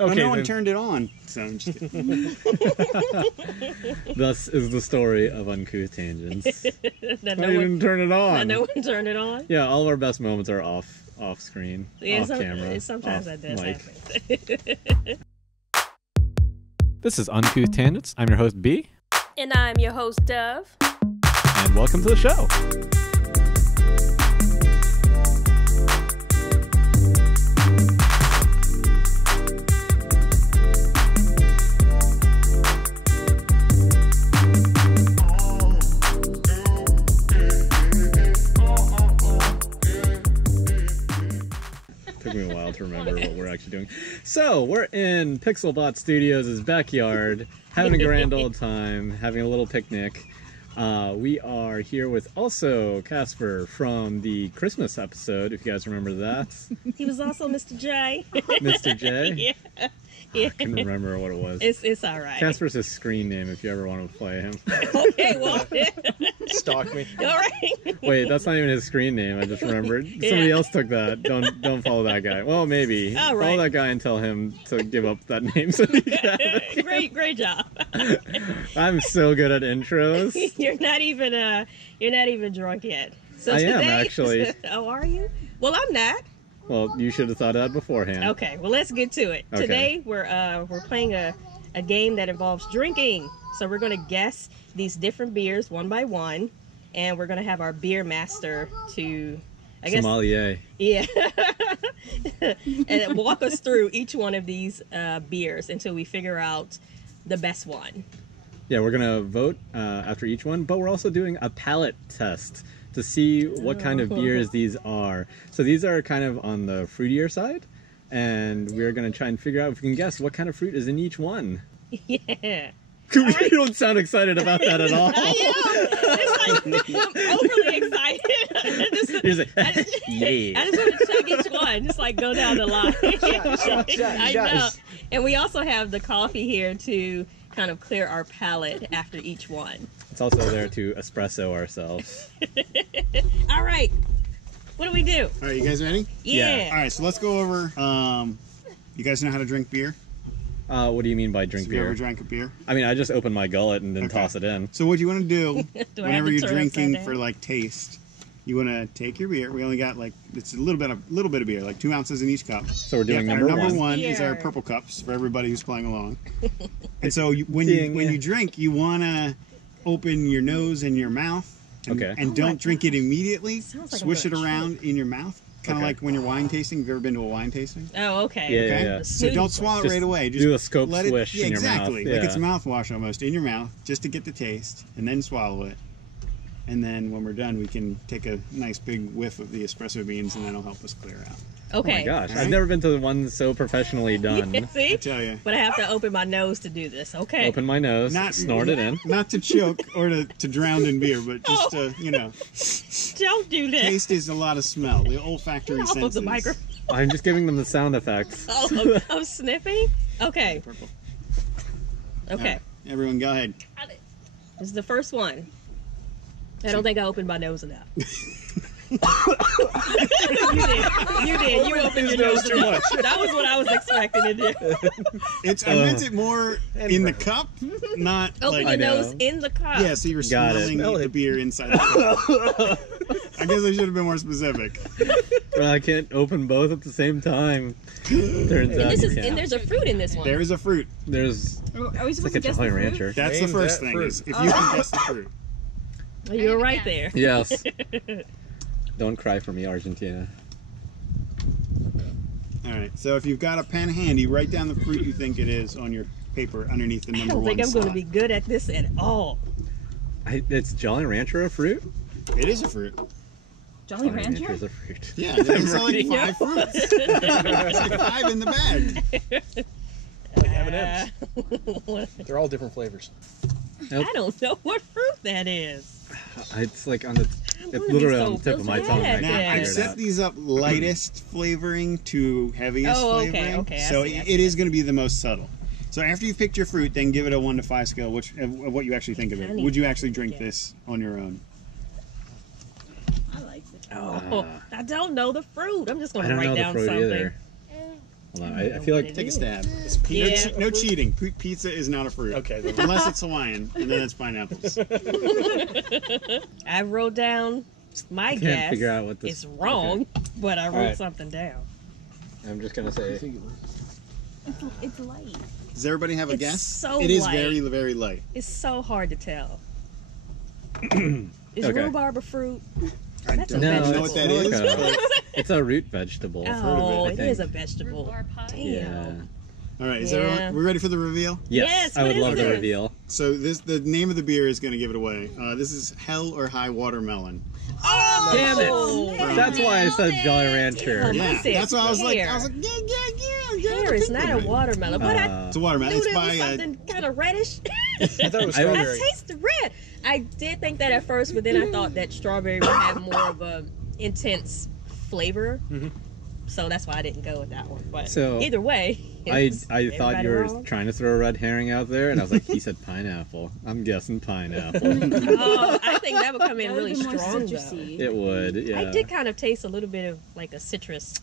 Okay, no one turned it on. So I'm just kidding. Thus is the story of Uncouth Tangents. That No, you didn't turn it on. no one turned it on. Yeah, all of our best moments are off screen, Yeah, off camera. Sometimes off that does mic. happen. This is Uncouth Tangents. I'm your host, B. And I'm your host, Dove. And welcome to the show. Took me a while to remember what we're actually doing. So, we're in Pixelbot Studios' backyard, having a grand old time, having a little picnic. We are here with also Casper from the Christmas episode, if you guys remember that. He was also Mr. J. Mr. J? Yeah. Yeah. I couldn't remember what it was. It's all right. Casper's his screen name if you ever want to play him. Okay, well. Stalk me. All right. Wait, that's not even his screen name. I just remembered. Somebody else took that. Don't follow that guy. Well, maybe. All right. Follow that guy and tell him to give up that name so he can have it. Great job. I'm so good at intros. You're not even drunk yet. So I am, today, actually. Oh, are you? Well, I'm not. Well, you should have thought of that beforehand. Okay, well, let's get to it. Okay. Today we're playing a game that involves drinking. So we're going to guess these different beers one by one, and we're going to have our beer master to, I guess, Sommelier. yeah, and walk us through each one of these beers until we figure out the best one. Yeah, we're going to vote after each one, but we're also doing a palate test to see what kind of beers these are. So these are kind of on the fruitier side, and we're going to try and figure out if we can guess what kind of fruit is in each one. Yeah. You don't sound excited about that at all. I am. It's like, I'm overly excited. You're just like, I yeah. just want to check each one, just like go down the line. I know. And we also have the coffee here to kind of clear our palate after each one. It's also there to espresso ourselves. All right. What do we do? All right, you guys ready? Yeah. All right, so let's go over. You guys know how to drink beer? What do you mean by drink Have you ever beer? drank a beer? I mean, I just open my gullet and then Okay. toss it in. So what you want to do, Do I have whenever to you're turn upside drinking down? for like taste, you want to take your beer. We only got like it's a little bit of beer, like 2 ounces in each cup. So we're doing Our number number one. one is our Here. purple cups for everybody who's playing along. And so when Ding. you drink, you want to open your nose and your mouth, and, Okay. and Oh my don't drink it immediately. Sounds like I'm Swish it gonna around in your mouth, kind of Okay. like when you're wine tasting. Have you ever been to a wine tasting? Oh, okay. Yeah, Okay, yeah. The so smooth don't one. swallow it Just right away. Just do a scope let swish it, in your mouth. exactly, like it's Yeah. mouthwash almost in your mouth, just to get the taste, and then swallow it. And then when we're done, we can take a nice big whiff of the espresso beans, and that'll help us clear out. Okay. Oh my gosh, Right? I've never been to one so professionally done. Yeah, see? I tell you, But I have to open my nose to do this. Okay. Open my nose, Not- snort it in. not to choke or to drown in beer, but just to Don't do that. taste is a lot of smell. The olfactory Off senses. of the microphone. I'm just giving them the sound effects. Oh, I'm sniffing? Okay. Purple. Okay. All right, everyone, go ahead. This is the first one. I don't think I opened my nose enough. You did. You opened your nose too much. That was what I was expecting to do. I meant it more in the cup, not Open like. your I nose know. in the cup. Yeah, so you were Got it. smelling Smell the it. beer inside the cup. I guess I should have been more specific. Well, I can't open both at the same time. Turns out And you can't. there's a fruit in this one. There is a fruit. There's Are we it's supposed like to a guess Jolly the fruit? Rancher. That's Name the first that thing. fruit. Is if you can guess the fruit. Oh, you were right there. Yes. Don't cry for me, Argentina. All right. So if you've got a pen handy, write down the fruit you think it is on your paper underneath the I number don't one think I'm going to slot. be good at this at all. It's Jolly Rancher a fruit? It is a fruit. Jolly Jolly Rancher? Rancher's a fruit. Yeah, there's like reading 5 fruits. There's like 5 in the bag. Like M&M's. What- They're all different flavors. I don't know what fruit that is. It's like on the. I'm It's gonna be literally so on the tip of my tongue. I bad. Now, can't Yeah. I've figure it set out. these up lightest flavoring to heaviest Oh, okay, flavoring. okay, I So see, I it see. is going to be the most subtle. So after you've picked your fruit, then give it a 1 to 5 scale, which of what you actually think of I it. need Would you to actually drink drink it. this on your own? I like it. Oh, I don't know the fruit. I'm just I going to don't know write the down fruit something. either. Hold on, I feel like Take a stab. Is pizza Yeah. No cheating. Pizza is not a fruit. Okay, then. Unless it's Hawaiian, and then it's pineapples. I wrote down my can't guess. figure out what this- It's wrong, but I wrote Alright. something down. I'm just gonna say It's light. Does everybody have a It's guess? so It is light. very, very light. It's so hard to tell. Is Okay. rhubarb a fruit? I That's a don't vegetable. know what that it's is, more like but... it's a root vegetable. Oh, I it is a think. vegetable. Rhubarb pie. Damn. Yeah. All right, is Yeah. everyone... We ready for the reveal? Yes, Yes, I would what is love the this? reveal. So the name of the beer is going to give it away. This is Hell or High Watermelon. Oh, Damn it! man. That's why I said Jolly Rancher. Damn. Yeah, said that's why I was like, pear. yeah. Pear is not a watermelon, but I It's a watermelon. knew It's there was by something kind of reddish. I thought it was I was- I strawberry. tasted red. I did think that at first, but then I thought that strawberry would have more of a intense flavor. Mhm. So that's why I didn't go with that one. But So, either way, I was thought everybody you were wrong? trying to throw a red herring out there, and I was like, he said pineapple. I'm guessing pineapple. Oh, I think that would come in That really would've been more strong though. citrusy. It would, yeah. I did kind of taste a little bit of like a citrus,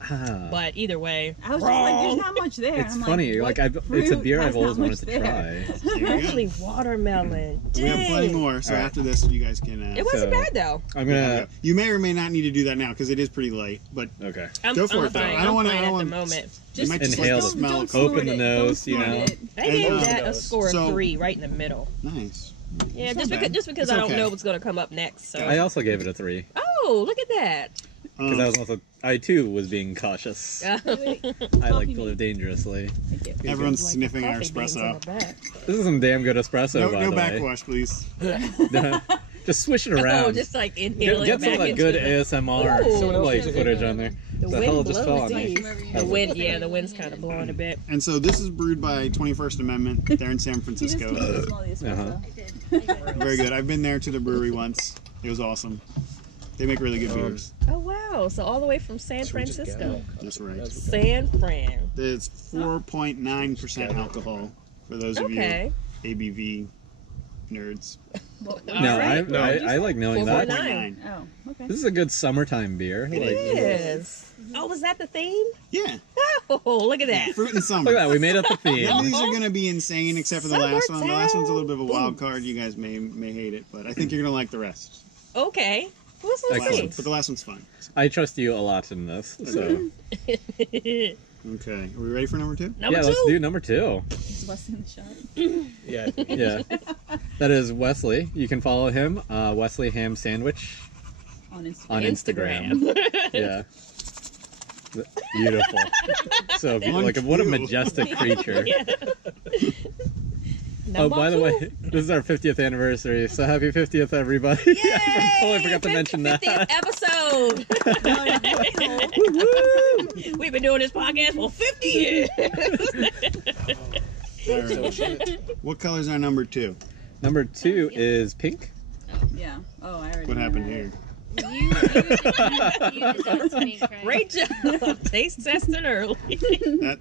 Ah. but either way, I was just like, there's not much there. It's I'm funny. what It's a fruit beer has I've always not wanted much to there? try. There you go. actually watermelon. We have plenty Dang. more, so All right. after this, you guys can... It wasn't So- bad though. I'm gonna. You may or may not need to do that now, because it is pretty light, but Okay. I'm, Go for I'm it, though. fine. I don't I'm wanna- fine I don't at wanna- the moment. you might just Inhale like the it. smell Don't of snort Open the it. nose, Don't you snort know. it. I gave And, that a score so- of 3 right in the middle. Nice. Yeah, It's just not because bad. just because It's I don't okay. know what's going to come up next. So. I also gave it a 3 Oh, look at that. because I was also. I too was being cautious. I like to live dangerously. Everyone's Like sniffing our coffee beans on espresso. the back. This is some damn good espresso, No, by no the way. backwash, please. Just swish it around. Oh, just like Get, inhaling get some back of that into good the, ASMR Ooh. like footage on there. the The wind hell just fell blows on me. these. The wind, yeah, the wind's kind of blowing a bit. And so this is brewed by 21st Amendment. They're in San You just Francisco. need to smell the Uh-huh. espresso. Very good. I've been there to the brewery once. It was awesome. They make really good beers. Oh wow! So all the way from San So we just Francisco, got- That's right. San Fran. It's 4.9% alcohol for those of Okay. you ABV nerds. Well, No, Alright. I like knowing that. 4.9. Oh, okay. This is a good summertime beer. It Like, Yes. Oh, was that the theme? Yeah, Oh, look at that. fruit and look summer. at that. We made up the None of theme. these are going to be insane except for the last one. The last one's a little bit of a wild Summertime card. You guys may hate it, but I think you're going to like the rest. Okay. What's The the last Excellent. one- But the last one's fun. I trust you a lot in this. So theme? Okay, are we ready for number 2? Number yeah, 2. let's do number 2. It's less in the shot. Yeah, I think Yeah, that is Wesley. You can follow him, Wesley Ham Sandwich, On Instagram. on Instagram. Yeah. Beautiful. So like, what a majestic creature. Oh, by the way, this is our 50th anniversary, so happy 50th, everybody. I totally forgot to mention that. 50th episode. We've been doing this podcast for 50 years. All right. What color is our number 2? Number 2 is pink. Yeah. Oh, I already What know happened that. here? You did that to me, Craig. Great job. Taste testing early.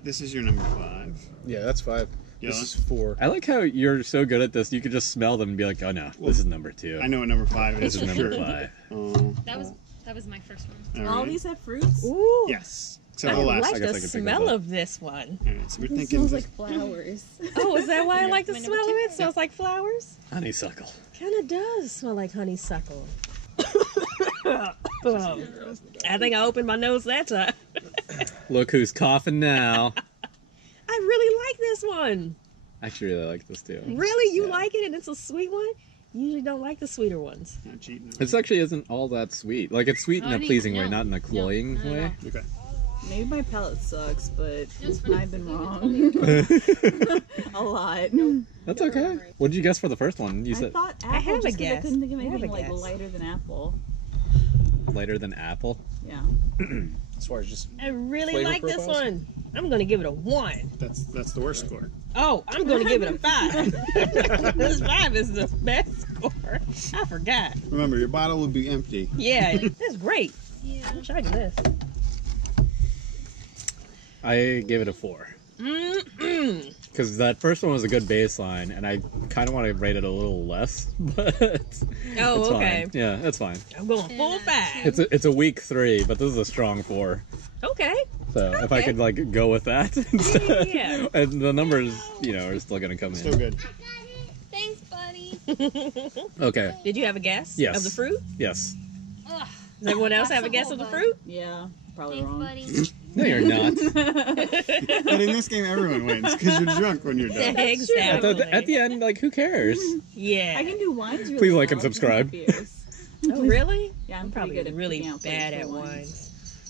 This is your number 5. yeah, that's 5. Yeah. This is 4. I like how you're so good at this. You could just smell them and be like, "Oh no, this is number 2. I know what number 5 This is is for number sure. 5." Oh, That was my first one. All right. these have fruits? Ooh. Yes. I Except for the last like one. I guess the I could pick smell those up. of this one. All right, so we're It thinking. smells like flowers. Oh, is that why I like the My smell number of two? it? Smells like flowers? Honeysuckle. Kind of does smell like honeysuckle. I think I opened my nose that time. Look who's coughing now. I really like this one. I actually really like this too. Really? You Yeah. like it and it's a sweet one? You usually don't like the sweeter ones. Not cheating. This actually isn't all that sweet. Like, it's sweet in a Honey, pleasing way, no. not in a cloying No, no, way. Okay. Maybe my palate sucks, but It's fine. I've been wrong. A lot. That's okay. What did you guess for the first one? You I said thought apple I have a just 'cause guess. I couldn't think of I have anything a like guess. lighter than apple. lighter than apple. Yeah. As far as just I really Flavor like this profiles? one. I'm going to give it a 1. That's the worst score. Oh, I'm going to give it a 5. This 5 is the best score. I forgot. Remember, your bottle will be empty. Yeah, that's great. Yeah. I'm trying this. I gave it a 4. Mm-mm. Because that first one was a good baseline, and I kind of want to rate it a little less, but it's okay. fine. Yeah, it's fine. I'm going full 5. It's a weak 3, but this is a strong 4. Okay. So So if I could like go with that instead, Yeah. and the numbers, are still gonna come Still in. good. Thanks, buddy. Okay. Did you have a guess Yes. of the fruit? Yes. Ugh, Does everyone else have a That's guess a of the whole fruit? Yeah, probably thanks, wrong. buddy. No, you're not. But in this game, everyone wins because you're drunk when you're done. Exactly. At the end, like, who cares? Yeah. I can do wines really Please like and well. subscribe. Beers. Oh, really? Yeah, I'm I'm probably pretty good at really picking out bad flavors at for wines.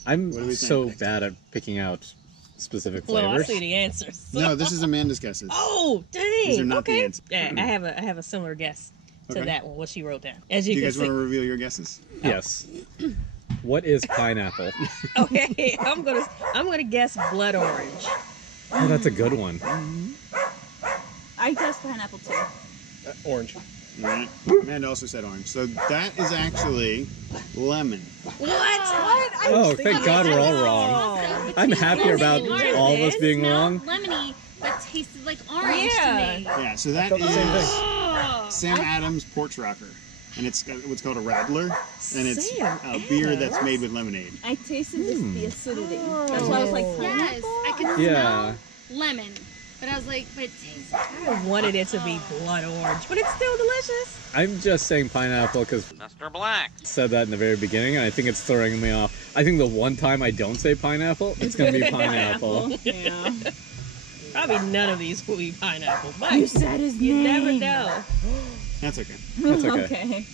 I'm What do we so think? bad at picking out specific Well, I flavors. see the answers. No, this is Amanda's guesses. Oh, dang. These are not the okay. answers. Yeah, I have a similar guess to Okay. that one. What she wrote down. As Do you you can guys want see. to reveal your guesses? Yes. What is pineapple? Okay, I'm gonna guess blood orange. Oh, that's a good one. I guessed pineapple too. Orange. All right. Amanda also said orange. So that is actually lemon. What? Oh, thank God we're all wrong. Oh. I'm happier about all of us being wrong. Lemony, but tasted like orange Yeah. to me. Yeah, so that thought the same is Oh. Sam Adams Porch Rocker. And it's got what's called a Rattler. And it's Sam a beer Adams. that's made with lemonade. I tasted the acidity. Oh. That's why I was like, Yes, pineapple? I could Yeah. smell lemon. But I was like, but it tastes I wanted it to be blood orange, but it's still delicious. I'm just saying pineapple because Mr. Black. said that in the very beginning, and I think it's throwing me off. I think the one time I don't say pineapple, it's going to be pineapple. Yeah. Probably none of these will be pineapple, but You said his you name. never know. That's okay. That's okay. Okay.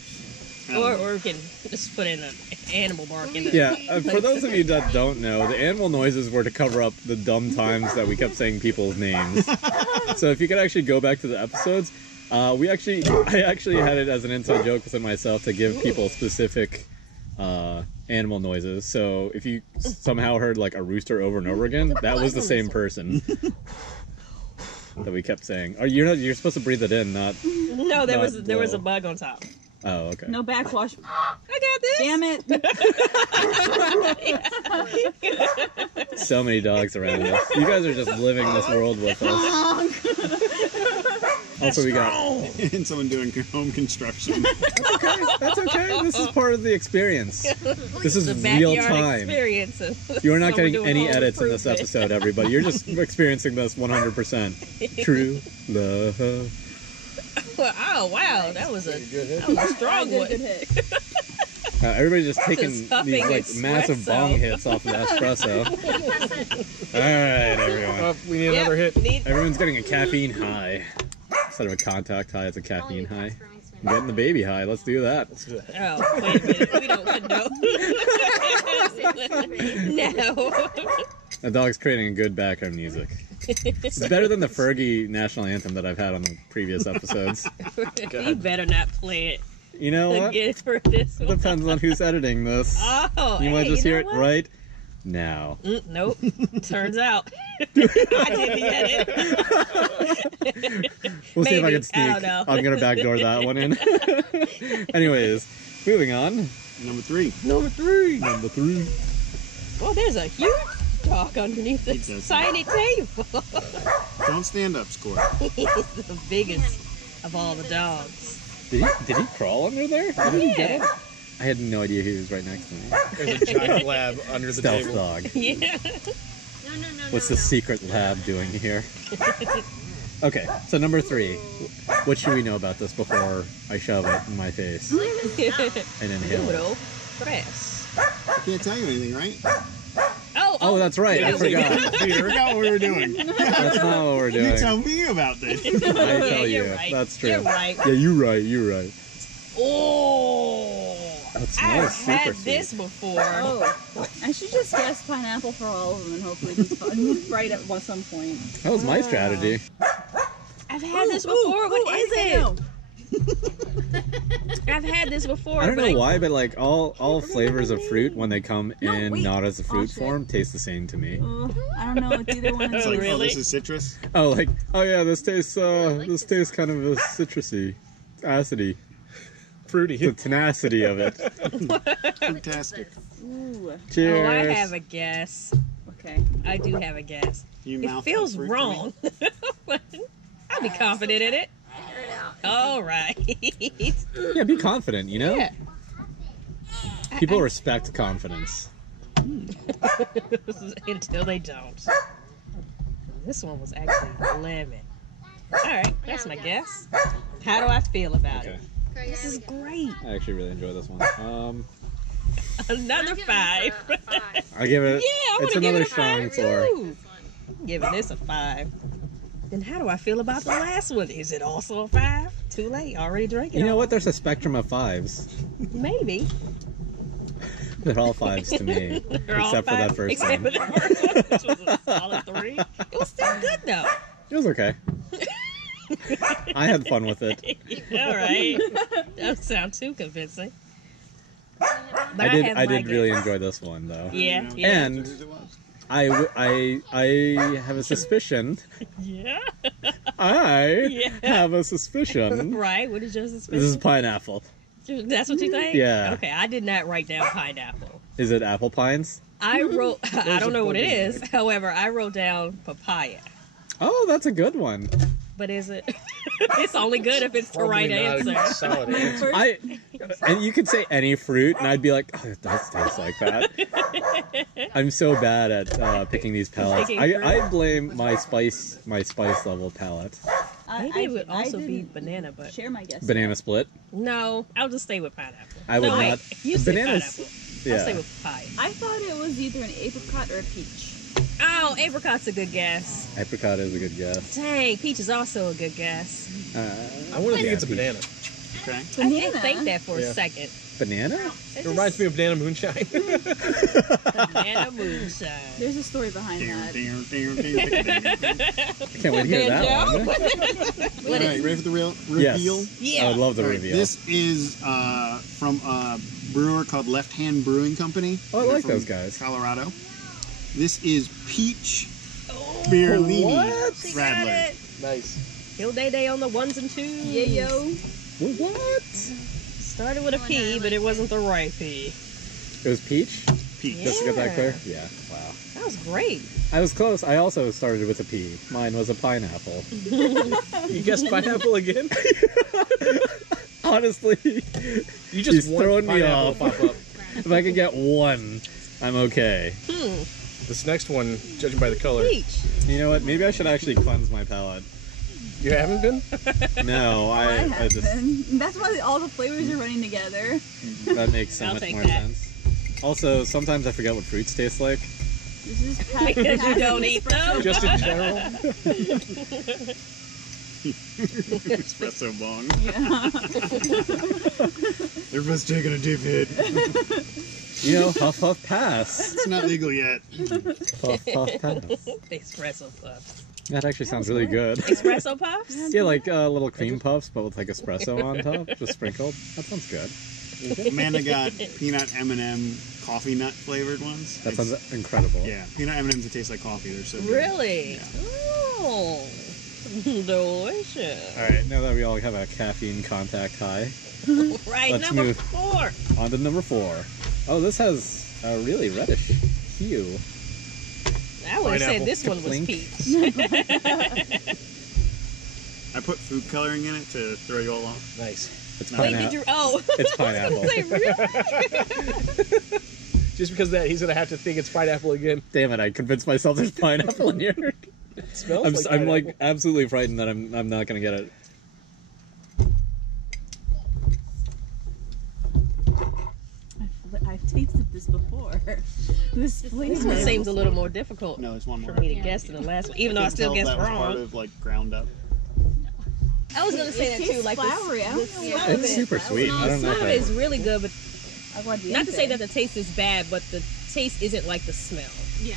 Or we can just put in an animal bark in it. Yeah, for those of you that don't know, the animal noises were to cover up the dumb times that we kept saying people's names. So if you could actually go back to the episodes, I actually had it as an inside joke within myself to give people specific animal noises. So if you somehow heard like a rooster over and over again, that was the same person that we kept saying. Or you're supposed to breathe it in, not. No, there was blow. a bug on top. Oh, okay. No backwash. I got this. Damn it. So many dogs around us. You guys are just living this world with us. Also, we got. And someone doing home construction. That's okay. This is part of the experience. This is The real backyard time. experience. You are not Someone getting doing any home edits in this improvement. episode, everybody. You're just experiencing this 100%. True love. Oh wow, that was a strong Good one. hit. Everybody's just taking Just huffing these like massive espresso. bong hits off of the espresso. All right, everyone. We need another hit. Everyone's getting a caffeine high. Instead of a contact high, it's a caffeine high. I'm getting the baby high. Let's do that. Oh, wait a minute. We don't condone. No. The dog's creating a good background music. It's better than the Fergie national anthem that I've had on the previous episodes. You better not play it You know what? again for this one. Depends on who's editing this. Oh, You might hey, just you hear know it what? right now. Nope. Turns out. I did the edit. We'll see if I Maybe. can sneak. I don't know. I'm gonna backdoor that one in. Anyways, moving on. Number 3. Number 3. Number 3. Well, there's a huge dog underneath this does. tiny table. Don't stand up, Score. He's the biggest of all the dogs. Did he crawl under there? How did he get Yeah. it? I had no idea he was right next to me. There's a giant lab under the Stealth table. dog. Yeah. No. What's the secret lab doing here? Okay, so number 3. What should we know about this before I shove it in my face and inhale it? Noodle press. I can't tell you anything, right? Oh, that's right. I yeah, we- forgot. I forgot what we were doing. That's not what we're doing. You tell me about this. I tell Yeah, you. you're right. That's true. You're right. Yeah, you're right. You're right. Oh. That smells I've super had sweet. this before. Oh, I should just guess pineapple for all of them and hopefully be right at some point. That was my strategy. I've had this before. What is it? I've had this before. I don't but know why, but like all flavors of fruit when they come in wait. not as a fruit shit. form taste the same to me. I don't know. It's either one of It's those. like, oh, Really? this is citrus. Oh, like yeah, this tastes kind of a citrusy, acidy, Fruity. the tenacity of it. Fantastic. Ooh, Cheers. Oh, I have a guess. okay. I do have a guess. You It mouth feels the fruit to me? wrong. I'll be confident in it. All right. Yeah, be confident. You know, Yeah. people respect confidence. Until they don't. This one was actually lemon. Alright, that's my guess. How do I feel about it? This is great. I actually really enjoy this one. Another 5. I give it. Yeah, I It's want to give another it a 5 strong 4. too. Giving this a 5. Then how do I feel about the last one? Is it also a 5? Too late. Already drinking. You know what? There's a spectrum of 5s. Maybe. They're all 5s to me, They're all except for that 5, first except one. for the first one, which was a solid 3. It was still good though. It was okay. I had fun with it. All right. Doesn't sound too convincing. But I did really enjoy this one though. Yeah. And I have a suspicion. Yeah. I have a suspicion. Right. What is your suspicion? This is pineapple. That's what you think? Yeah. Okay. I did not write down pineapple. Is it apple pines? I wrote. I don't know what it is. However, I wrote down papaya. Oh, that's a good one. But is it? It's only good if it's the right Probably not a answer. solid answer. And you could say any fruit, and I'd be like, oh, it does taste like that. I'm so bad at picking these palettes. Picking fruit. I blame my spice level palette. Maybe it would also be banana, but Share my guess. Banana split. no, I'll just stay with pineapple. I would no, wait, not. you said Bananas. pineapple. Yeah. I'll stay with papaya. I thought it was either an apricot or a peach. Oh, apricot's a good guess. Apricot is a good guess. Dang, peach is also a good guess. I want to think it's a peach. banana. Okay. I did think that for Yeah. a second. Banana? It reminds me of banana moonshine. Banana moonshine. There's a story behind that. I can't wait to hear that one. All right, ready for the real Yes. reveal? Yeah. I would love the All right, reveal. this is from a brewer called Left Hand Brewing Company. Oh, I They're like from those guys. Colorado. This is Peach Berlini What? She got Radler. it. Nice. Hill Day Day on the 1s and 2s. Yeah, yo. What? Started with a P, but it wasn't the right P. It was peach? Peach. Yeah. Just to get that clear? Yeah. Wow. That was great. I was close. I also started with a P. Mine was a pineapple. You guessed pineapple again? Honestly, You He's just want throwing me pineapple off. to pop up. if I could get one, I'm okay. This next one, judging by the color, Peach. You know what? Maybe I should actually cleanse my palate. you haven't been? No, I I have just been. That's why all the flavors are running together. that makes so I'll much take more that. sense. Also, sometimes I forget what fruits taste like. This is Because you don't eat them. Just in general? Espresso bong. Yeah. Everyone's taking a deep hit. You know, huff huff pass. It's not legal yet. Huff huff pass. Espresso puffs. That actually sounds really good. Espresso puffs? Yeah, like little cream puffs, but with like espresso on top, just sprinkled. That sounds good. Amanda got peanut M&M coffee nut flavored ones. That It's- sounds incredible. Yeah, peanut M&Ms that taste like coffee. They're so good. Really? Yeah. Oh. Delicious. All right, now that we all have a caffeine contact high, Right, Let's number move. 4. on to number 4. Oh, this has a really reddish hue. I would have said Pineapple. this one was Kaplink. peach. I put food coloring in it to throw you all off. Nice. It's Wait, pineapple. did you? Oh. It's pineapple. Wait, really? Just because of that, he's going to have to think it's pineapple again. Damn it! I convinced myself there's pineapple in here. It smells I'm like like absolutely frightened that I'm not gonna get it. I've tasted this before. This This flavor one seems a little more difficult No, it's one more. for me to guess than the last one, even though I Couldn't still tell guessed that was part wrong. of like ground up. I was gonna say It that tastes too. Like flowery. I don't this know some why, of It's it- super sweet. I don't know. Some of If it is I, really good, but Aguardiente. not to say that the taste is bad, but the taste isn't like the smell.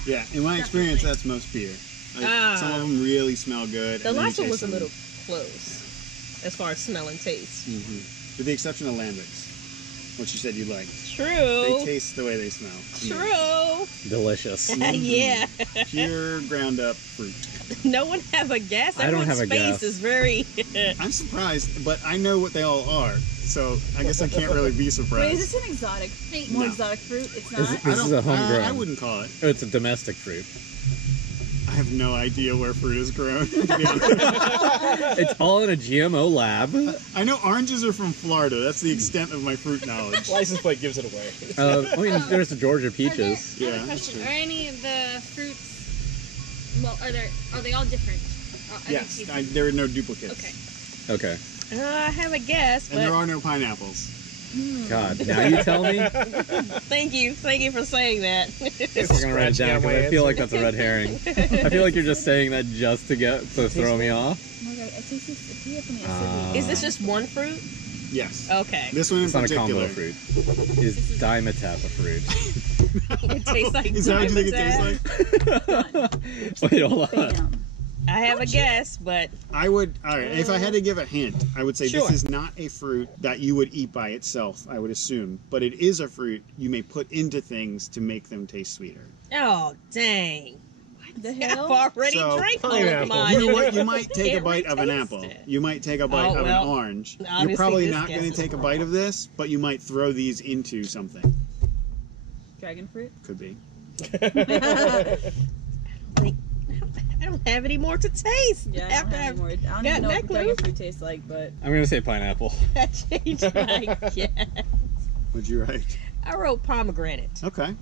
Yeah, in my experience, that's most beer. Like, Ah. some of them really smell good. The and then you last one taste was a them. little close as far as smell and taste. With the exception of lambics, which you said you liked. They True. taste the way they smell. to me. True. delicious. Yeah. Pure ground up fruit. No one have a guess. I don't Everyone's have a face guess. is very. I'm surprised, but I know what they all are, so I guess I can't really be Wait, surprised. is this an exotic, more No. exotic fruit? It's Is not. it- This is a homegrown. I wouldn't call it. Oh, it's a domestic fruit. have no idea where fruit is grown. To be honest. It's all in a GMO lab. I know oranges are from Florida. That's the extent of my fruit knowledge. License plate gives it away. I mean, there's the Georgia peaches. Yeah, I have a that's question. true. Are any of the fruits? Well, are they all different? Are they Yes, tasty? there are no duplicates. Okay. Okay. I have a guess, And there but are no pineapples. God, now you tell me. thank you for saying that. I'm gonna write it down because I feel like that's a red herring. I feel like you're just saying that just to throw me off. Oh my god, I taste this tortilla from yesterday. Is this just one fruit? Yes. Okay. This one in It's not a particular. combo fruit. Is Dimetap a fruit? It tastes like Is that what you think it Dimetap. tastes like? Wait, hold on. Bam. I have a guess, but I would. All right. If I had to give a hint, I would say Sure. this is not a fruit that you would eat by itself. I would assume, but it is a fruit you may put into things to make them taste sweeter. oh dang! The I've hell? already So, drank all pineapple. of mine. You might take a Can't bite of an retaste apple. it. You might take a bite Oh, of well, an orange. obviously You're probably this not guess going is to take a bite of this, but you might throw these into something. Dragon fruit? Could be. I don't have any more to taste. Yeah, I don't after have any more. I don't got even know what necklace. dragon fruit tastes like, but I'm gonna say pineapple. I changed my guess. Would you write? I wrote pomegranate. Okay.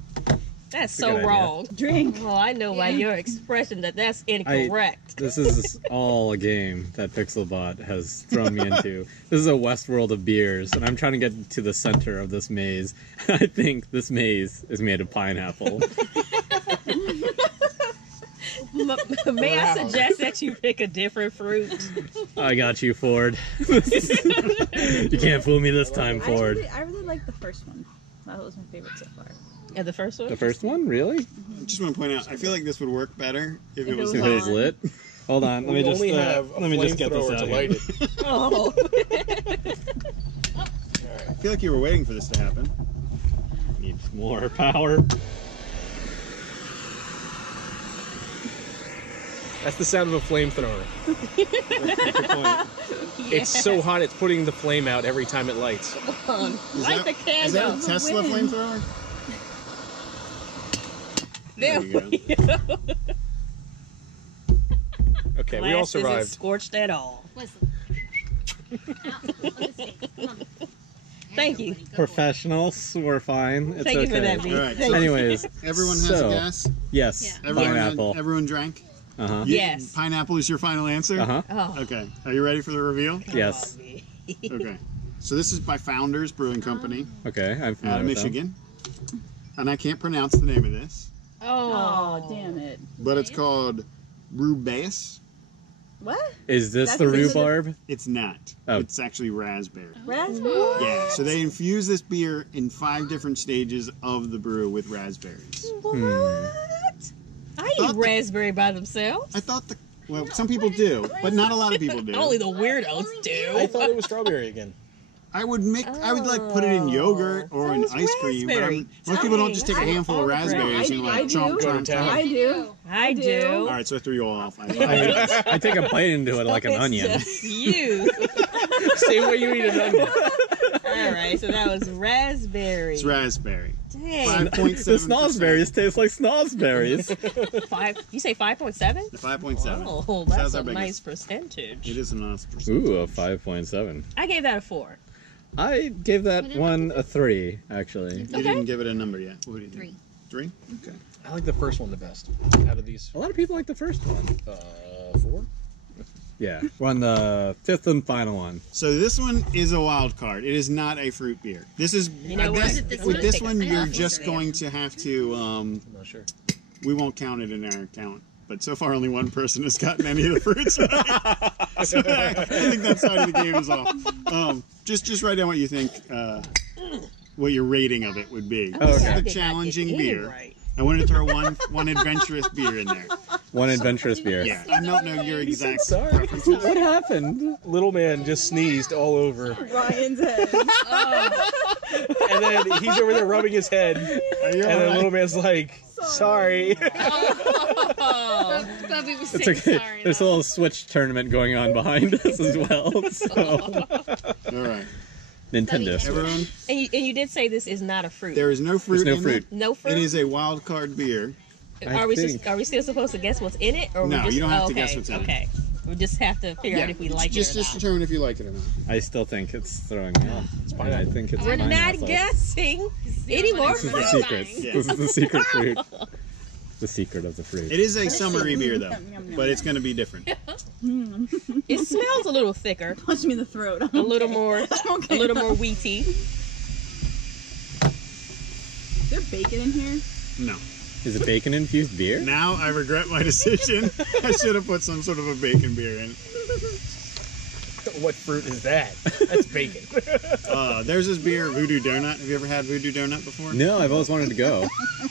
That's a so good idea. wrong. drink. Well, I know by Yeah. your expression that that's incorrect. This is all a game that Pixelbot has thrown me into. This is a Westworld of beers, and I'm trying to get to the center of this maze. I think this maze is made of pineapple. May I suggest that you pick a different fruit? I got you, Ford. You can't fool me this time, Ford. I really like the first one. That was my favorite so far. Yeah, the first one? The first one, really? I just want to point out, I feel like this would work better if it If it was was If it is on. lit. Hold on, let me We just only have a let me just get this flamethrower out to here. light it. Oh. I feel like you were waiting for this to happen. Needs more power. That's the sound of a flamethrower. It's so hot it's putting the flame out every time it lights. Light the Is that candle. a Tesla Wind. flamethrower? There you we go. Okay, we all Glass isn't survived. scorched at all. Listen. Let me see. Come on. Thank you. Good boy. Professionals were fine. It's Thank okay. you for that, B. All right, Thank so- you. Anyways, Everyone has So- a guess? yes, Yeah. pineapple. Everyone drank? Uh-huh. Yes. Pineapple is your final answer? Uh-huh. Oh. Okay. Are you ready for the reveal? Yes. Okay. So this is by Founders Brewing Company Okay, I'm out of familiar with them. Michigan. And I can't pronounce the name of this, Oh, damn it. but it's called Rubaeus. What? Is this That's the the- rhubarb? It's not. Oh. It's actually raspberry. Raspberry? Yeah, so they infuse this beer in 5 different stages of the brew with raspberries. What? I eat Thought the- raspberry by themselves. I thought well, some people do, but not a lot of people do. Only the weirdos I do. thought it was strawberry again. I would like put it in yogurt or in That was ice cream, but raspberry. most people don't just take a Dang, handful of I- raspberries and I like do. chomp, Go to chomp, town. chomp. I do. I do. All right, so I threw you all off. I take a bite into it like an It's onion. just you. Same way you eat an onion. All right, so that was raspberry. It's raspberry. Dang. 5.7%. The snozberries taste like snozberries. You say 5.7? 5.7. Oh, Sounds that's our a biggest. nice percentage. It is a nice percentage. Ooh, a 5.7. I gave that a 4. I gave that one a 3, actually. You didn't give it a number yet. What do you think? 3. 3? Okay. I like the first one the best out of these. A lot of people like the first one. 4? Yeah, we're on the 5th and final one. So this one is a wild card. It is not a fruit beer. This is You know what? with this one I you're love just fruit. going to have to I'm not sure. we won't count it in our count. But so far only one person has gotten any of the fruits right. So I think that side of the game is off. Just write down what you think what your rating of it would be. This is I a did not challenging get any beer. right. I wanted to throw one adventurous beer in there. One adventurous beer. Yeah, I don't know your exact sorry. preferences. What happened? Little man just sneezed all over. Ryan's head. And then he's over there rubbing his head. Are you And then alright? little man's like, sorry. Oh, Bubby was It's saying okay. sorry. There's a though. little Switch tournament going on behind us as well. So. All right. Nintendo Switch. Everyone, and you did say this is not a fruit. there is no fruit There's no in fruit. it. No fruit? It is a wild card beer. Are we still supposed to guess what's in it, or No, we just, you don't have to okay, guess what's in it. Okay, we just have to figure out if we like just it or not. determine if you like it or not. I still think it's throwing me off. I think it's We're not pineapple. guessing anymore. This is the Fruit. secret. Yeah. This is the secret fruit. The secret of the fruit. It is a summery beer though, Yum, yum, but it's going to be different. It smells a little thicker, Punch me in the throat. a little more, Okay. a little more wheaty. Is there bacon in here? No. Is it bacon infused beer? Now I regret my decision. I should have put some sort of a bacon beer in. What fruit is that? That's bacon. There's this beer, Voodoo Donut. Have you ever had Voodoo Donut before? No, I've always wanted to go.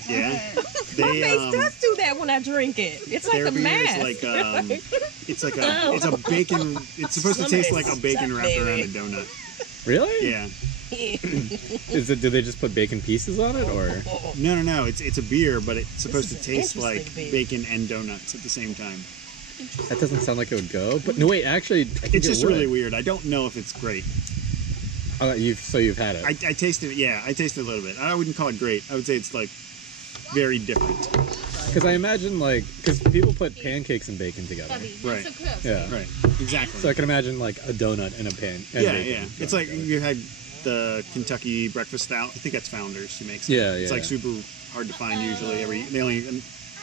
Yeah. My They, face does do that when I drink it. It's like their a beer mask. is like it's a bacon. It's supposed to taste like a bacon wrapped around a donut. Really? Yeah. Is it? Do they just put bacon pieces on it, or? No. It's a beer, but it's supposed to This is taste like interesting beer. bacon and donuts at the same time. That doesn't sound like it would go. But no, wait. Actually, I think It's it just would. really weird. I don't know if it's great. You've had it. I tasted it. Yeah, I tasted a little bit. I wouldn't call it great. I would say it's like very different. Because I imagine because people put pancakes and bacon together. Bobby, Right. that's so close. Yeah. Right. Exactly. So I can imagine like a donut and a pan. And yeah, bacon yeah. going It's like together. you had the Kentucky breakfast stout. I think that's Founders who makes it. Yeah, It's yeah. like super hard to find usually. They only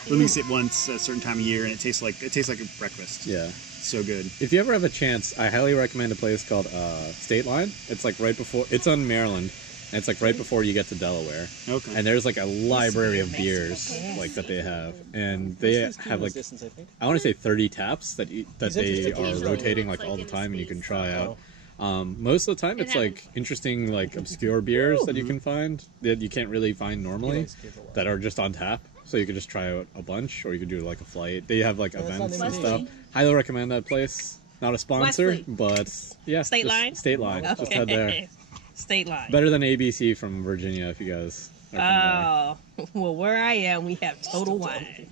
release it once at a certain time of year, and it tastes like a breakfast. Yeah. It's so good. If you ever have a chance, I highly recommend a place called State Line. It's like right before. It's on Maryland, and it's like right before you get to Delaware. Okay. And there's like a library of beers like that they have, and they have like Distance, I think. I want to say 30 taps that He's they interested. are He's rotating like like all the in the time, and you can States. try out. Most of the time, it's like interesting, like obscure beers that you can find that you can't really find normally that are just on tap. So you could just try out a bunch, or you could do like a flight. They have like that's events not and in stuff. Wesley. Highly recommend that place. Not a sponsor, Wesley. but yeah, State just Line? State Line. Just head there. State Line. Better than ABC from Virginia, if you guys. Are from Oh, well, where I am, we have Total Wine.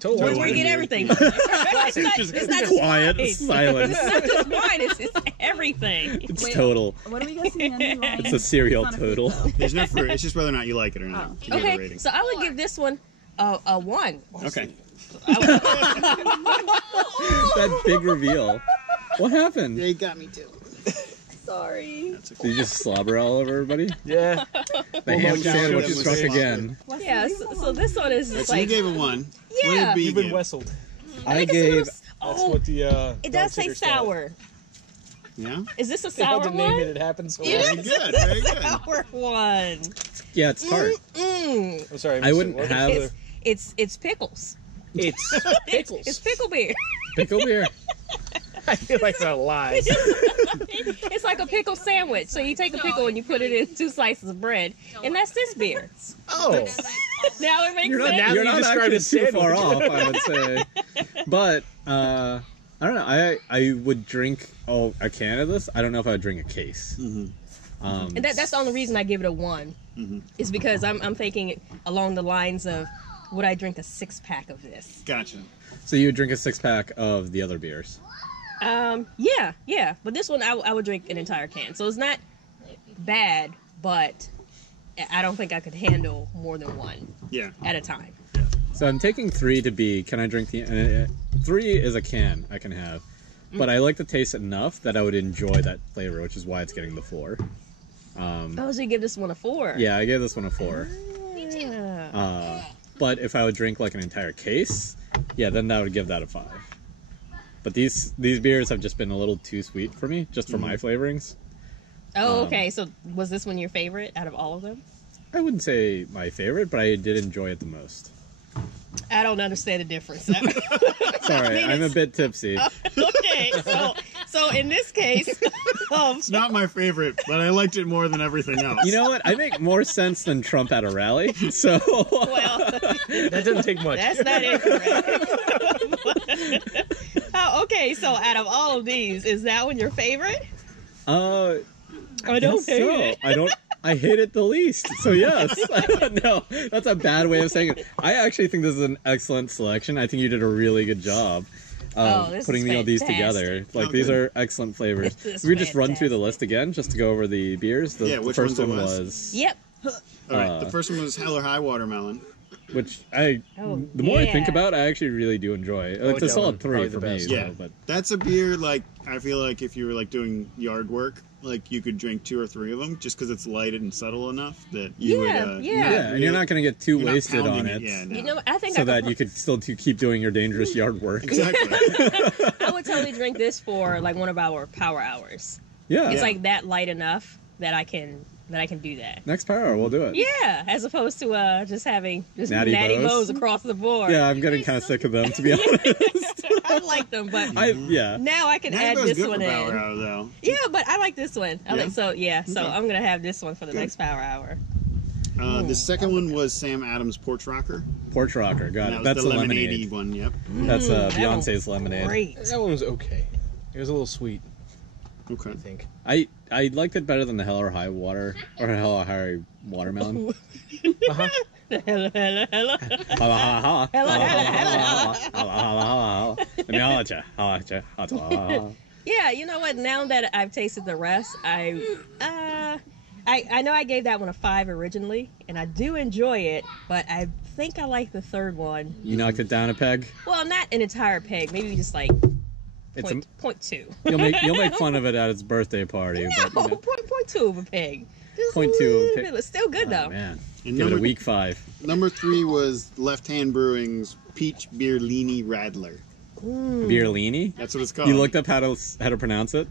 Total Where Wine. we get everything. It's not there. just Quiet wine. silence. It's not just wine. It's everything. It's Wait. total. What are we guessing? It's a serial It's not a fruit, total. though. There's no fruit. It's just whether or not you like it or not. Oh. To give it a Okay, rating. so I would give this one a 1. Okay. That big reveal. What happened? They got me too. Sorry. That's Did you just slobber all over everybody? Yeah. The ham my God, sandwich that is was struck slobber. again. Yeah, so this one is Right, just so you like, gave it 1. Yeah. What did B You've been give? westled. I think it's a gave. little, That's oh, what the it does say dog sitters call it. sour. Yeah. Is this a They had sour to name one? it. It happens. So It Very is good. Very good. sour one. Yeah, it's tart. Mm. I'm sorry. I wouldn't missed it. What was have- the other- It's pickles. It's pickles. It's pickle beer. Pickle beer. I feel like that lies. It's like a pickle sandwich. So you take a pickle and you put it in 2 slices of bread, and that's this beer. Oh. Now it makes You're not, sense. now that you're you not described actually a too far sandwich. off, I would say. But I don't know. I would drink a can of this. I don't know if I would drink a case. And that's the only reason I give it a 1. Is because I'm thinking it along the lines of, would I drink a 6-pack of this? Gotcha. So you would drink a 6-pack of the other beers. Yeah. But this one I would drink an entire can. So it's not bad, but I don't think I could handle more than 1 Yeah. at a time. So I'm taking 3 to be. Can I drink the? 3 is a can I can have, but I like the taste enough that I would enjoy that flavor, which is why it's getting the 4. Oh, so you give this one a 4? Yeah, I gave this one a 4. Yeah. But if I would drink like an entire case, yeah, then that would give that a 5. But these beers have just been a little too sweet for me, just for my flavorings. Oh, okay. So was this one your favorite out of all of them? I wouldn't say my favorite, but I did enjoy it the most. I don't understand the difference. Sorry, I'm a bit tipsy. Okay, so in this case, It's not my favorite, but I liked it more than everything else. You know what? I make more sense than Trump at a rally, so... well, That doesn't take much. that's not incorrect. Oh, okay, so out of all of these, is that one your favorite? I I don't hate it. I hate it the least. So yes. No, that's a bad way of saying it. I actually think this is an excellent selection. I think you did a really good job of this putting is all these together. fantastic. Like Oh, these good. are excellent flavors. This is We just run through the fantastic. list again, just to go over the beers. The Yeah, which first ones it one was? was Yep. All right. The first one was Hell or High Watermelon. which the Oh, more I think yeah. about it, I actually really do enjoy. It's like a that solid one. 3 Probably for the me. best. though, Yeah, but that's a beer. Like I feel like if you were like doing yard work, like you could drink 2 or 3 of them, just because it's light and subtle enough that you Yeah, would. yeah. yeah, and you're not going to get too you're not wasted on pounding it. Yeah, no. You know, I think So I that could, you could still keep doing your dangerous yard work. Exactly. I would totally drink this for like one of our power hours. Yeah. It's Yeah. like that light enough that I can do that. Next power, we'll do it. Yeah, as opposed to just having just Natty natty Bows. bows across the board. Yeah, I'm getting kind of sick of them, to be honest. I like them, but Yeah. now I can Natty add Bow's this good one for in. power hour though. Yeah, but I like this one. Yeah? So Okay. I'm gonna have this one for the Good. next power hour. The second one was Sam Adams' Porch Rocker. Porch Rocker, got And it. that That's was the the lemonade. one. Yep. That's that Beyonce's one's lemonade. Great. That one was okay. It was a little sweet, Okay. I think. I liked it better than the Hell or High Water or Hell or High Watermelon. Uh-huh. Hello, hello, hello. Hello, hello, Hello, hello. Let me holler at you. Yeah, you know what? Now that I've tasted the rest, I know I gave that one a 5 originally, and I do enjoy it, but I think I like the third one. You knocked it down a peg. Well, not an entire peg, maybe just like It's a, point 2. you'll make fun of it at its birthday party. No, But, you know, point 2 of a peg. Just Point a 2 of a little peg. bit. It's still good oh, though. man, And give it a number, week 5. number 3 was Left Hand Brewing's Peach Beerlini Radler. Beerlini. That's what it's called. You looked up how to pronounce it.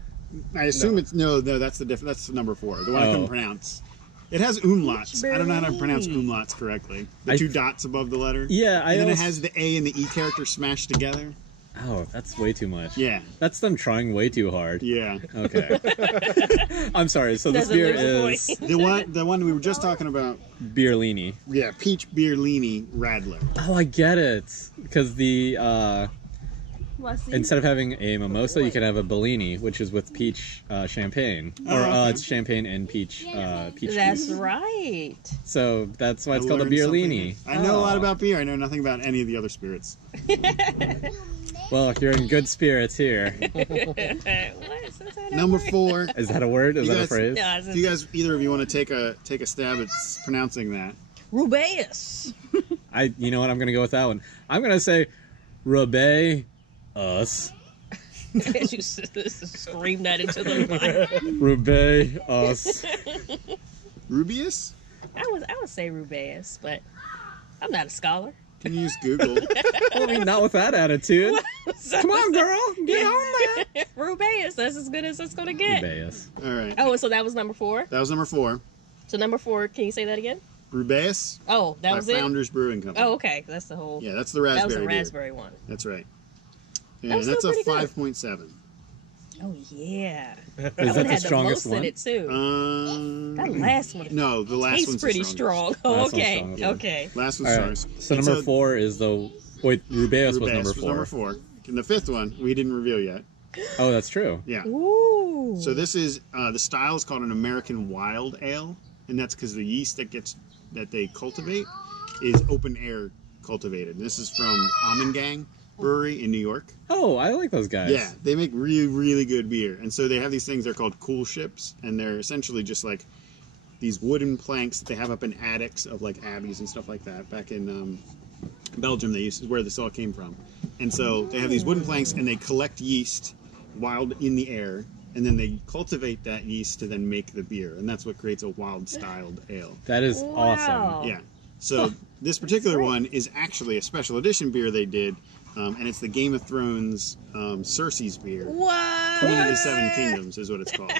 I assume it's no. That's the different. That's number 4. The one I couldn't Oh. pronounce. It has umlauts. I don't know how to pronounce umlauts correctly. The I- 2 dots above the letter. Yeah, And then it also- has the A and the E character smashed together. Oh, that's way too much. Yeah. That's them trying way too hard. Yeah. Okay. I'm sorry. So this Doesn't beer lose a is point. The one we were just talking about. Beerlini. Yeah, Peach Beerlini Radler. Oh, I get it. Because the Lussie. instead of having a mimosa, you can have a Bellini, which is with peach champagne, or okay. it's champagne and peach peach That's juice. right. So that's why it's I called a learned something. Beerlini. I know a lot Oh. about beer. I know nothing about any of the other spirits. Well, you're in good spirits here. What? Since I Number never- 4. Is that a word? Is You that a guys- phrase? Yeah, it's Do you guys, either of you, want to take a stab at pronouncing that? Rubeus. You know what? I'm gonna go with that one. I'm gonna say, Rebay us. You scream that into the mic. Rebay us. Rubius? I would say Rubeus, but I'm not a scholar. Can you use Google? Well, I mean, not with that attitude. Come on, girl. Get on there. Rubeus. That's as good as it's gonna get. Rebay us. All right. Oh, so that was number 4. That was number 4. So number 4, can you say that again? Rubeus Oh, that by was it. Founders Brewing Company. Oh, okay. That's the whole. Yeah, that's the that was raspberry the beer. raspberry one. That's right. That And was that's a still pretty good. 5.7. Oh yeah. Is That that one the had strongest the one? most in it too. That last one No, the last tastes one's the pretty strongest. strong. Oh, Last one's okay. strong, yeah. Okay. Last All one's right. strongest. So And number 4 is the wait. Rubeus was Rubeus number 4. And the 5th one we didn't reveal yet. Oh, that's true. Yeah. Ooh. So this is the style is called an American Wild Ale, and that's because the yeast that they cultivate is open air cultivated. This is from Gang Brewery in New York. Oh, I like those guys. Yeah, they make really, really good beer. And so they have these things, they're called cool ships, and they're essentially just like these wooden planks that they have up in attics of like abbeys and stuff like that. Back in Belgium, is where this all came from. And so they have these wooden planks, and they collect yeast wild in the air, and then they cultivate that yeast to then make the beer. And that's what creates a wild styled ale. That is Wow. awesome. Yeah. So this particular one is actually a special edition beer they did, and it's the Game of Thrones Cersei's beer. What? Queen of the Seven Kingdoms is what it's called.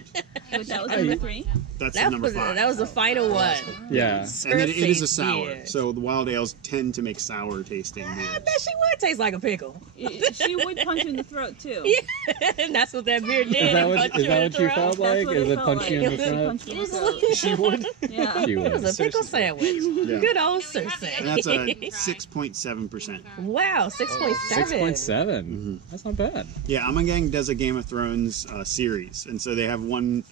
But that was number 3. That's That number was 5. that was the final one. Yeah. And then it is a Cersei's sour. beer. So the wild ales tend to make sour tasting I beers. bet she would taste like a pickle. She would punch you in the throat too. And that's what that beer did. Is that It what, punched is you that in what the you throat. felt That's like? what Is it it felt punch you in like. the She throat? punched you in the throat. She would. Yeah. She It was was. a pickle sandwich. Yeah. Good old Cersei. And that's a 6.7%. Wow, 6.7. 6.7. That's not bad. Yeah, Gang does a Game of Thrones series, and so they have one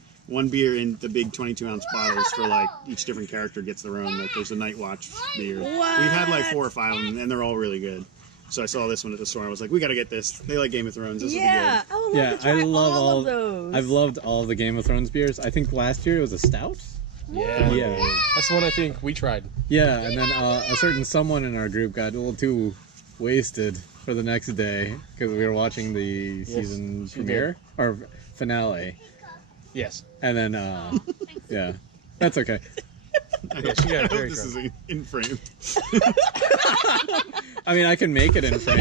beer in the big 22-ounce bottles for like each different character gets their own. Like there's a Night Watch beer. What? We've had like 4 or 5 of them, and they're all really good. So I saw this one at the store. I was like, we got to get this. They like Game of Thrones. This Yeah, I would love Yeah, to try I love all all. of those. I've loved all of the Game of Thrones beers. I think last year it was a stout. Yeah. Yeah. That's the one I think we tried. Yeah, and then a certain someone in our group got a little too wasted for the next day because we were watching the season she premiere or finale, Yes. and then yeah, that's okay. Yeah, she got I hope very this drunk. is in frame. I mean, I can make it in frame.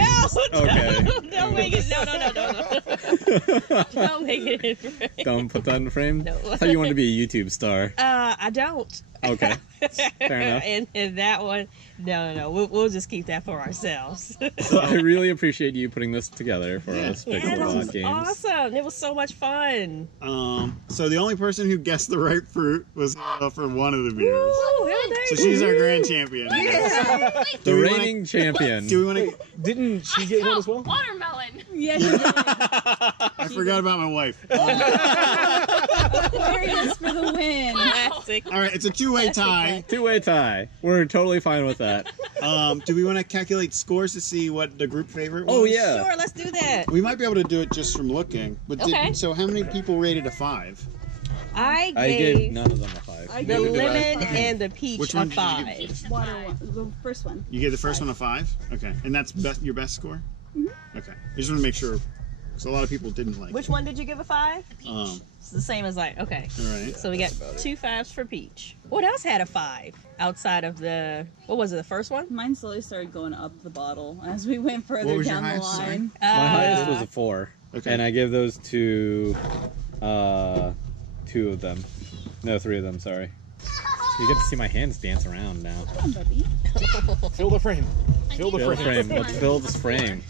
Okay. Don't make it. No. Don't make it in frame. Don't put that in frame. No. I thought you wanted to be a YouTube star. I don't. Okay, fair enough. And that one, no. We'll just keep that for ourselves. So I really appreciate you putting this together for us, Yeah, Pixel this Bot was Games. awesome. It was so much fun. So the only person who guessed the right fruit was for one of the beers. Ooh, there So they she's our grand champion. Yeah. The Do we wanna- reigning champion. Do we want to? Didn't she get one as well? Watermelon. Yeah, she did. I forgot about my wife. Aquarius for the win. Classic. All right, it's a two-way tie. Two-way tie. We're totally fine with that. Do we want to calculate scores to see what the group favorite was? Oh yeah. Sure, let's do that. We might be able to do it just from looking. But Okay. so how many people rated a 5? I I gave gave none of them a 5. I the gave lemon and the peach Which a one did you 5. give? water one, the first one. You gave the first one a 5? Okay. And that's your best score? Mm-hmm. Okay. I just want to make sure. Because a lot of people didn't like Which it. one did you give a 5? All It's the same as okay. right. So we got 2 5s for peach. What else had a 5 outside of what was it, the first one? Mine slowly started going up the bottle as we went What further was your down the highest, sorry? line. My highest was a 4. Okay. And I gave those to 2 of them. No, 3 of them, sorry. You get to see my hands dance around now. Come on, buddy. Fill the frame. Fill the Fill the frame. frame. Let's fill this frame.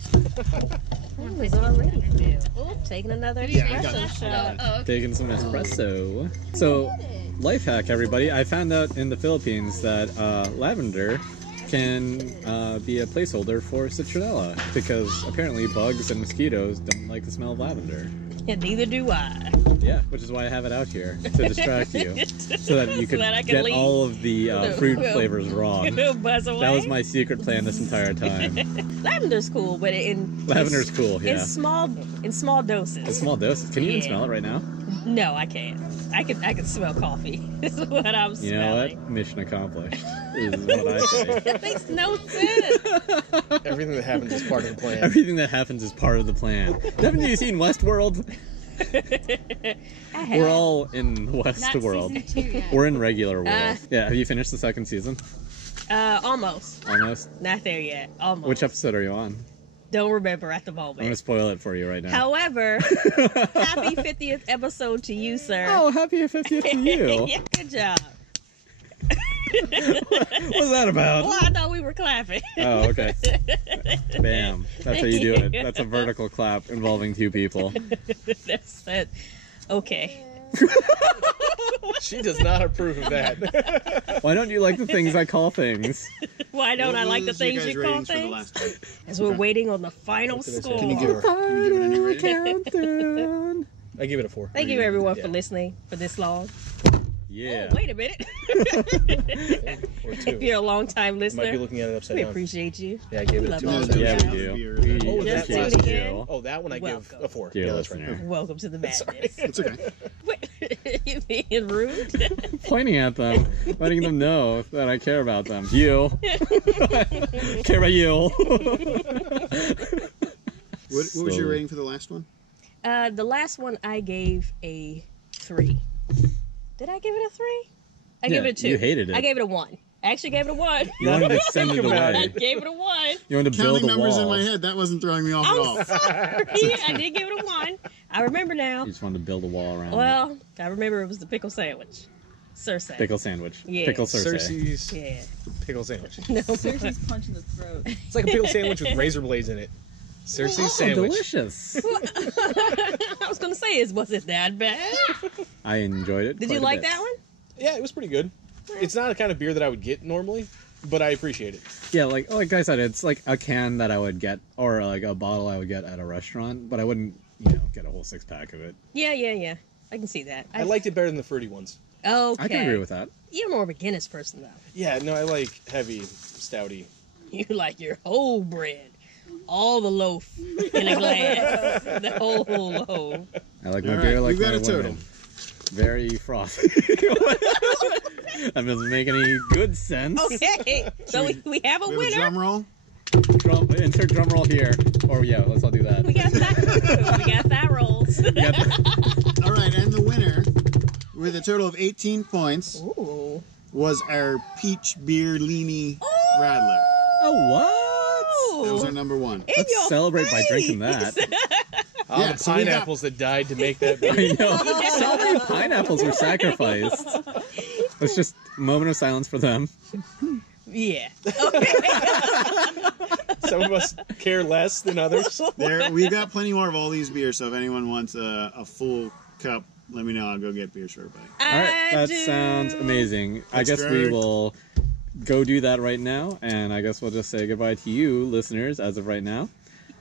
It was already filled. Ooh, taking another Yeah, I got espresso it. shot. Oh, okay. Taking some espresso. So, life hack, everybody. I found out in the Philippines that lavender can be a placeholder for citronella because apparently bugs and mosquitoes don't like the smell of lavender. And neither do I. Yeah, which is why I have it out here to distract you, so that you So could that I can get leave. all of the fruit Well, flavors wrong. Buzz away. That was my secret plan this entire time. Lavender's cool, but Lavender's cool, in yeah. small doses. In small doses. Can you even Yeah. smell it right now? No, I can't. I can smell coffee. Is what I'm You know smelling. what? Mission accomplished. Is what I say. That makes no sense. Everything that happens is part of the plan. Everything that happens is part of the plan. Haven't you seen Westworld? I have. We're all in Not Westworld. season 2 yet. We're in regular world. Yeah, have you finished the second season? Almost. Almost? Not there yet. Almost. Which episode are you on? Don't remember at the I'm going to moment. spoil it for you right now. However, happy 50th episode to you, sir. Oh, happy 50th to you. Yeah, good job. What's that about? Well, I thought we were clapping. Oh, okay. Bam. That's how you do it. That's a vertical clap involving 2 people. That's it. Okay. She does not approve of that. Why don't you like the things I call things? Why don't I like the What was your things guys' you call ratings for the things? last one? As we're waiting on the final What did I say? score. Can you give it any rating? Countdown. I give it a 4. Thank you, everyone, for Yeah. listening for this long. Yeah. Oh, wait a minute. Or If 2. you're a long time I might be listener, looking at it upside we down. appreciate you. Yeah, I gave it a Love 2. all That's of Yeah, you. we do. Beer. We Oh, was Just that do last it one? again. Oh, that one I give Welcome. a 4. Dear Yeah, that's right. listener. Welcome to the madness. It's okay. You being rude. Pointing at them, letting them know that I care about them. You. Care about you. What was your rating for the last one? The last one I gave a 3. Did I give it a 3? I gave it a 2. you hated it. I gave it a 1. I actually gave it a 1. You wanted to send it Think about I away. gave it a 1. You wanted to build Counting a numbers in wall. my head, that wasn't throwing me off at all. I'm sorry. I did give it a 1. I remember now. You just wanted to build a wall around it. Well, I remember it was the pickle sandwich. Cersei. Pickle sandwich. Yeah. Pickle Cersei. Cersei's Yeah. pickle sandwich. No. Cersei's punch in the throat. It's like a pickle sandwich with razor blades in it. Cersei's Oh, sandwich. delicious. I was going to say, was it that bad? I enjoyed it. Did quite you a like bit. that one? Yeah, it was pretty good. It's not a kind of beer that I would get normally, but I appreciate it. Yeah, like I said, it's like a can that I would get, or like a bottle I would get at a restaurant, but I wouldn't, get a whole 6-pack of it. Yeah. I can see that. I liked it better than the fruity ones. Okay. I can agree with that. You're more of a Guinness person, though. Yeah, no, I like heavy, stouty. You like your whole bread. All the loaf in a glass. The whole loaf. I like my All beer right, like we've got my a total. women. Very frothy. That doesn't make any good sense. Okay, so we have a We have a winner. drum roll. Insert drum roll here. Or yeah, let's all do that. We got that rolls. We got the- All right, and the winner, with a total of 18 points, Ooh. was our Peach Beer Leanie Rattler. Oh, what? That was our number one. In Let's your celebrate by face. drinking that. All Yeah, the so we got- pineapples that died to make that beer. I know. So many pineapples were sacrificed. Let's just moment of silence for them. Yeah. Some of us care less than others. We've got plenty more of all these beers, so if anyone wants a full cup, let me know. I'll go get beers for everybody. All right, that sounds amazing. I guess we Extra. will go do that right now, and I guess we'll just say goodbye to you, listeners, as of right now.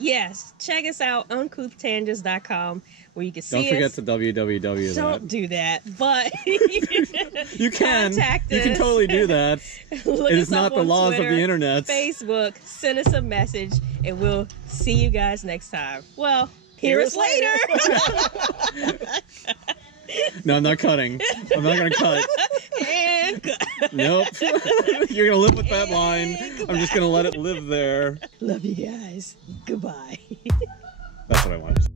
Yes, check us out, uncouth.tangents.com, where you can see Don't forget us. to www. Don't do that, but You can. Contact You can us. totally do that. Look It us is not up the on laws Twitter, of the internet. Facebook, send us a message, and we'll see you guys next time. Well, hear us later. No, I'm not cutting. I'm not going to cut. And cut. Nope. You're going to live with that line. I'm just going to let it live there. Love you guys. Goodbye. That's what I wanted to say.